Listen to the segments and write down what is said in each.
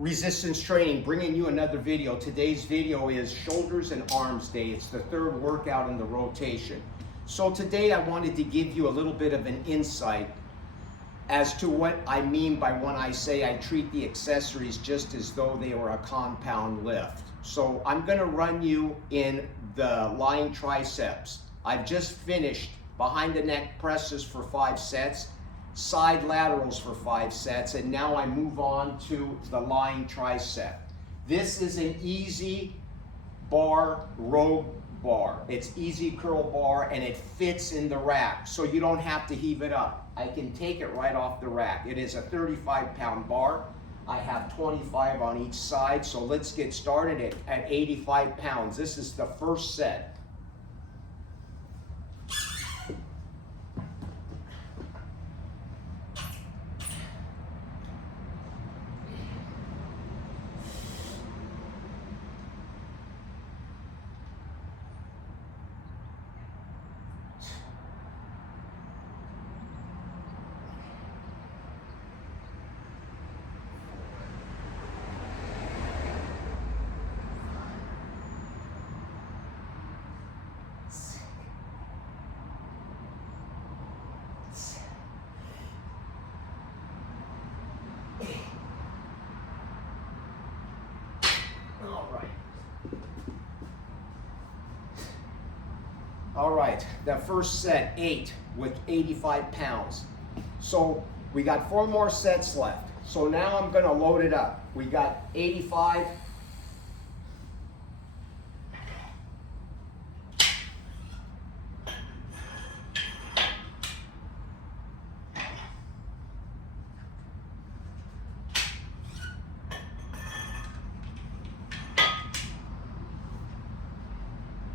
Resistance Training, bringing you another video. Today's video is shoulders and arms day. It's the third workout in the rotation. So today I wanted to give you a little bit of an insight as to what I mean by when I say I treat the accessories just as though they were a compound lift. So I'm going to run you in the lying triceps. I've just finished behind the neck presses for 5 sets, side laterals for 5 sets, and now I move on to the lying tricep. This is an easy bar row bar. It's easy curl bar and it fits in the rack, so you don't have to heave it up. I can take it right off the rack. It is a 35-pound bar. I have 25 on each side, so let's get started at 85 pounds. This is the first set. All right, the first set, 8 with 85 pounds. So we got 4 more sets left. So now I'm gonna load it up. We got 85.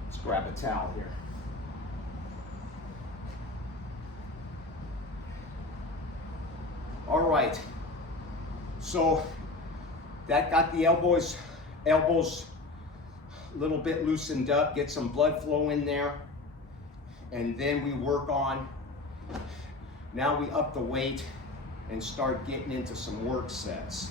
Let's grab a towel here. All right, so that got the elbows a little bit loosened up, get some blood flow in there, and then we work on, now we up the weight and start getting into some work sets.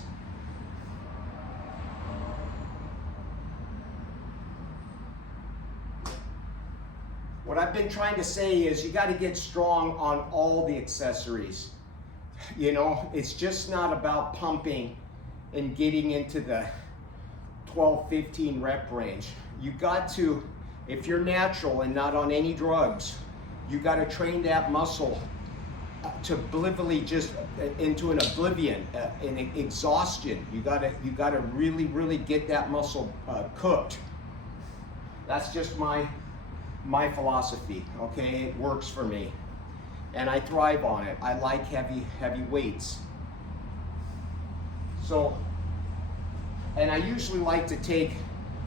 What I've been trying to say is you got to get strong on all the accessories. You know, it's just not about pumping and getting into the 12, 15 rep range. You got to, if you're natural and not on any drugs, you got to train that muscle to obliviously just into an oblivion, an exhaustion. You got to really get that muscle cooked. That's just my philosophy. Okay, it works for me. And I thrive on it. I like heavy weights. So, and I usually like to take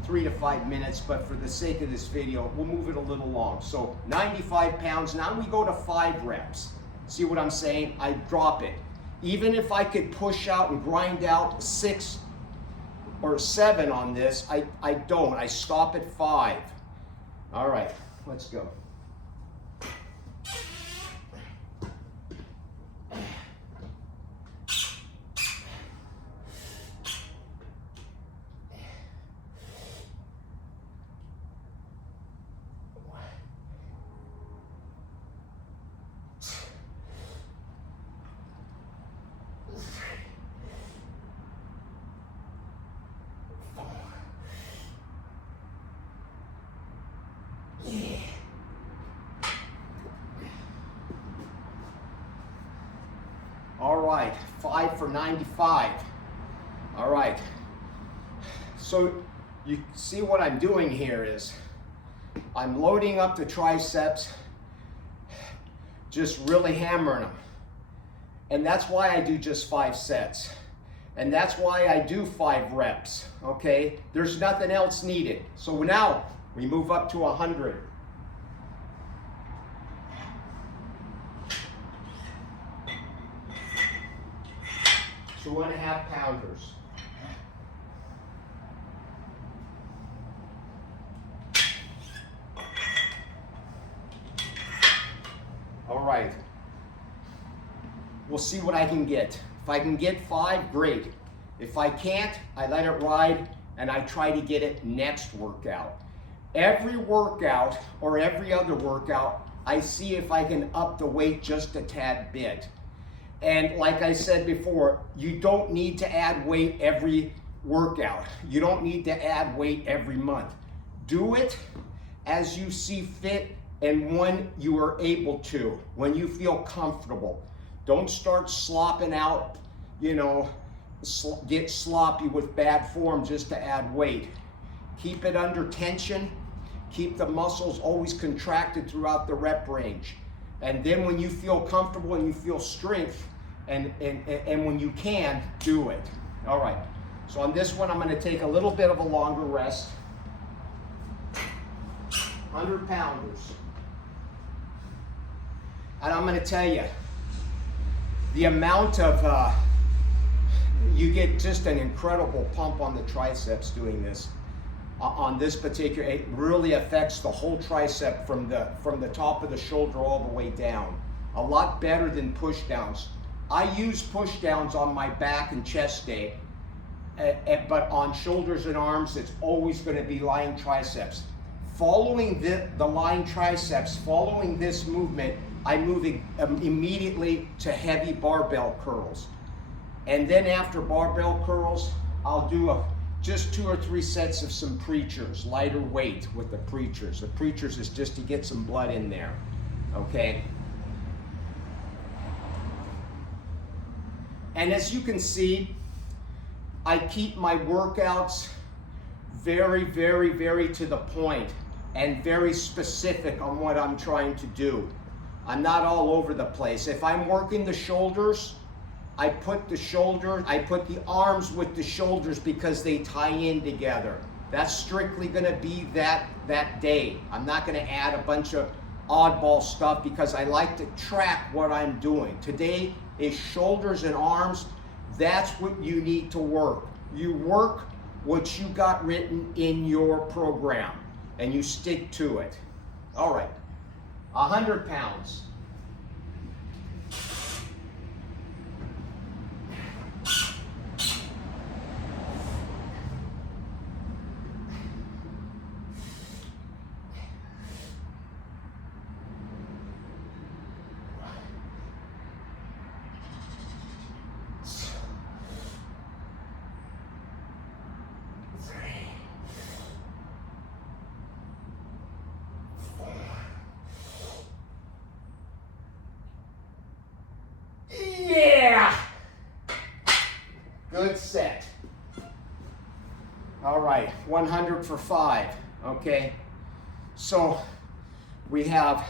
3 to 5 minutes, but for the sake of this video, we'll move it a little long. So 95 pounds, now we go to 5 reps. See what I'm saying? I drop it. Even if I could push out and grind out 6 or 7 on this, I don't. I stop at 5. All right, let's go. All right, 5 for 95. All right, so you see what I'm doing here is I'm loading up the triceps, just really hammering them. And that's why I do just 5 sets. And that's why I do 5 reps, okay? There's nothing else needed. So now we move up to 100. So 2.5 pounders. All right. We'll see what I can get. If I can get 5, great. If I can't, I let it ride and I try to get it next workout. Every workout or every other workout, I see if I can up the weight just a tad bit. And like I said before, you don't need to add weight every workout. You don't need to add weight every month. Do it as you see fit and when you are able to, when you feel comfortable. Don't start slopping out, you know, get sloppy with bad form just to add weight. Keep it under tension. Keep the muscles always contracted throughout the rep range. And then when you feel comfortable and you feel strength, and when you can, do it. All right, so on this one, I'm gonna take a little bit of a longer rest. 100 pounders. And I'm gonna tell you, the amount of, you get just an incredible pump on the triceps doing this. On this particular, it really affects the whole tricep from the top of the shoulder all the way down. A lot better than push downs. I use push downs on my back and chest day, but on shoulders and arms, it's always going to be lying triceps. Following the lying triceps, following this movement, I move immediately to heavy barbell curls. And then after barbell curls, I'll do just 2 or 3 sets of some preachers, lighter weight with the preachers. The preachers is just to get some blood in there, okay? And as you can see, I keep my workouts very, very, very to the point and very specific on what I'm trying to do. I'm not all over the place. If I'm working the shoulders, I put the arms with the shoulders because they tie in together. That's strictly gonna be that day. I'm not gonna add a bunch of oddball stuff because I like to track what I'm doing. Today is shoulders and arms. That's what you need to work. You work what you got written in your program and you stick to it. All right, 100 pounds. Good set. All right, 100 for 5, okay? So we have,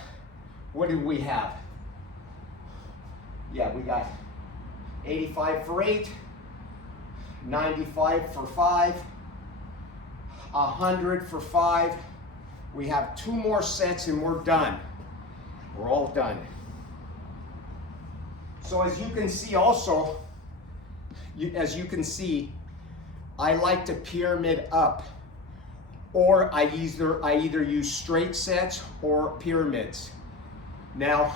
what did we have? Yeah, we got 85 for 8, 95 for 5, 100 for 5. We have 2 more sets and we're done. We're all done. So as you can see also, I like to pyramid up, or I either use straight sets or pyramids. Now,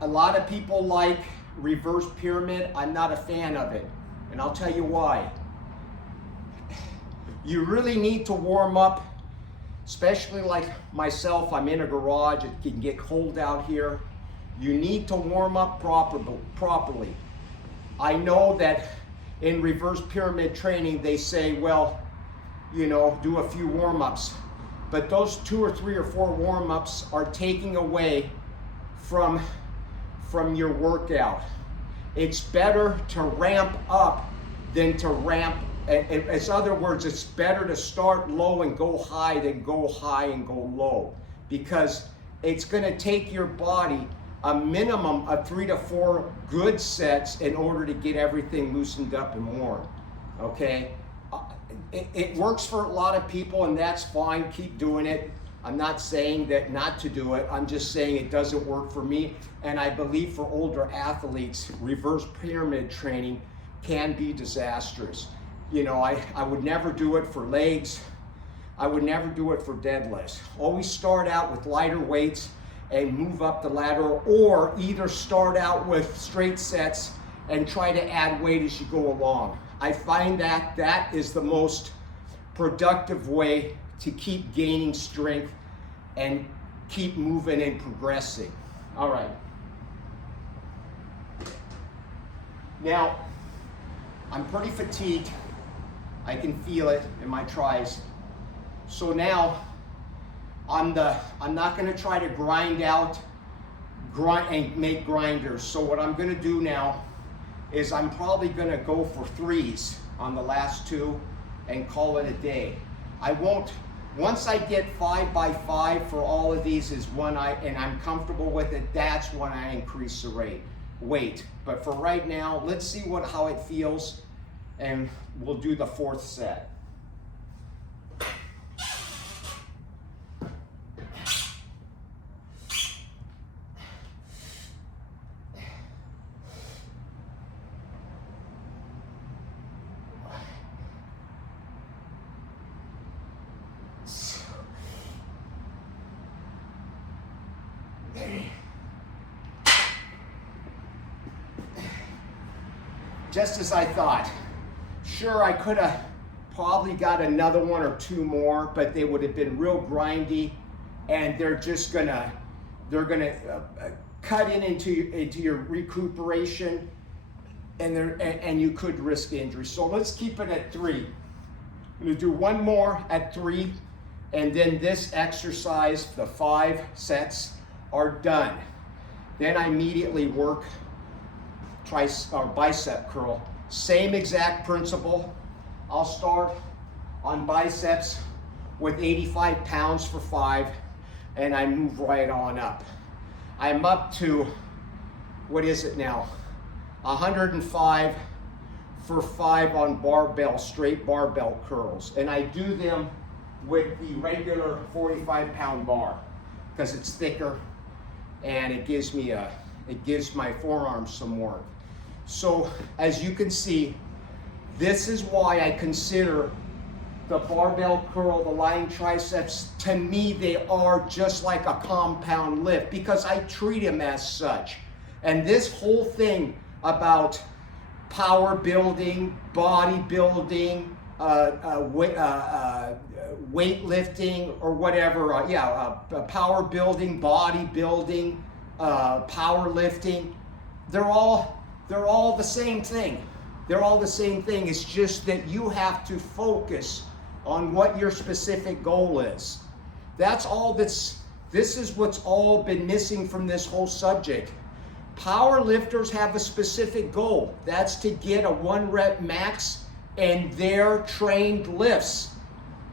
a lot of people like reverse pyramid. I'm not a fan of it, and I'll tell you why. You really need to warm up, especially like myself. I'm in a garage. It can get cold out here. You need to warm up properly. I know that in reverse pyramid training, they say, well, you know, do a few warm-ups. But those 2 or 3 or 4 warm-ups are taking away from your workout. It's better to ramp up than to ramp. In other words, it's better to start low and go high than go high and go low, because it's going to take your body a minimum of 3 to 4 good sets in order to get everything loosened up and warm, okay? It works for a lot of people, and that's fine. Keep doing it. I'm not saying that not to do it. I'm just saying it doesn't work for me. And I believe for older athletes, reverse pyramid training can be disastrous. You know, I would never do it for legs. I would never do it for deadlifts. Always start out with lighter weights and move up the ladder, or either start out with straight sets and try to add weight as you go along. I find that that is the most productive way to keep gaining strength and keep moving and progressing. All right. Now, I'm pretty fatigued. I can feel it in my tries. So now, I'm not going to try to grind and make grinders. So what I'm going to do now is I'm probably going to go for 3s on the last 2 and call it a day. I won't, once I get 5 by 5 for all of these and I'm comfortable with it, that's when I increase the weight. But for right now, let's see how it feels, and we'll do the 4th set. Just as I thought. Sure, I could have probably got another 1 or 2 more, but they would have been real grindy, and they're gonna cut into your recuperation, and you could risk injury. So let's keep it at 3. I'm gonna do 1 more at 3, and then this exercise, the 5 sets, are done. Then I immediately work bicep curl. Same exact principle. I'll start on biceps with 85 pounds for 5, and I move right on up. I'm up to, what is it now? 105 for 5 on barbell, straight barbell curls. And I do them with the regular 45-pound bar because it's thicker and it gives my forearms some work. So as you can see, this is why I consider the barbell curl, the lying triceps, to me they are just like a compound lift because I treat them as such. And this whole thing about power building, bodybuilding, weightlifting or whatever, power building, bodybuilding, powerlifting, they're all the same thing. They're all the same thing. It's just that you have to focus on what your specific goal is. That's all this is what's all been missing from this whole subject. Power lifters have a specific goal. That's to get a 1-rep max and their trained lifts.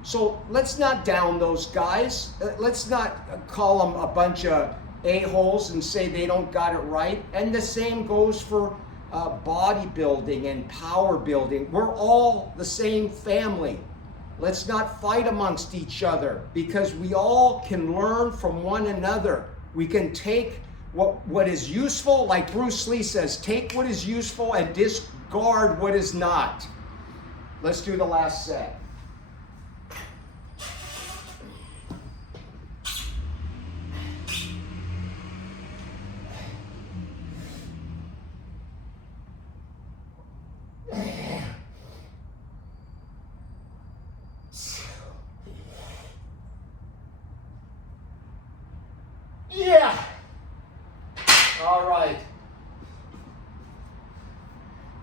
So let's not down those guys. Let's not call them a bunch of a-holes and say they don't got it right. And the same goes for bodybuilding and power building. We're all the same family. Let's not fight amongst each other because we all can learn from one another. We can take what is useful, like Bruce Lee says, take what is useful and discard what is not. Let's do the last set. Yeah. All right.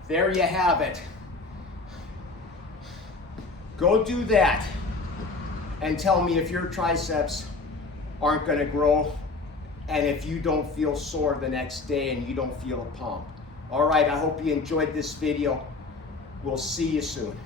There you have it. Go do that and tell me if your triceps aren't going to grow and if you don't feel sore the next day and you don't feel a pump. All right, I hope you enjoyed this video. We'll see you soon.